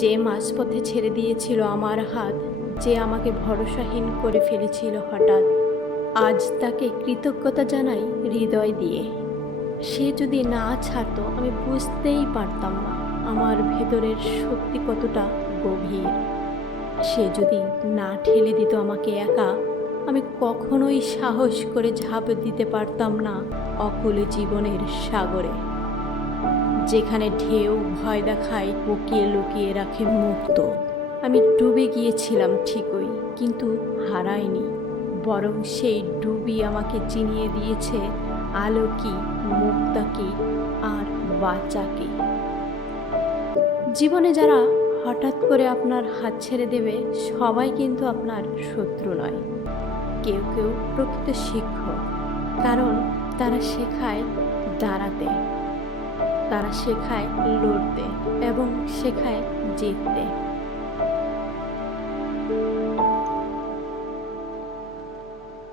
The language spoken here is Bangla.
যে মাঝপথে ছেড়ে দিয়েছিল আমার হাত, যে আমাকে ভরসাহীন করে ফেলেছিল হঠাৎ, আজ তাকে কৃতজ্ঞতা জানাই হৃদয় দিয়ে। সে যদি না ছাড়তো আমি বুঝতেই পারতাম না আমার ভেতরের শক্তি কতটা গভীর। সে যদি না ঠেলে দিত আমাকে একা, আমি কখনোই সাহস করে ঝাঁপ দিতে পারতাম না অকুল জীবনের সাগরে, যেখানে ঢেউ ভয় দেখায় লুকিয়ে লুকিয়ে রাখে মুক্ত। আমি ডুবে গিয়েছিলাম ঠিকই, কিন্তু হারাইনি, বরং সেই ডুবি আমাকে চিনিয়ে দিয়েছে আলো কি, মুক্তা কি, আর বাঁচা কি। জীবনে যারা হঠাৎ করে আপনার হাত ছেড়ে দেবে, সবাই কিন্তু আপনার শত্রু নয়। কেউ কেউ প্রকৃত শিক্ষক, কারণ তারা শেখায় দাঁড়াতে, তারা শেখায় লড়তে এবং শেখায় জিততে।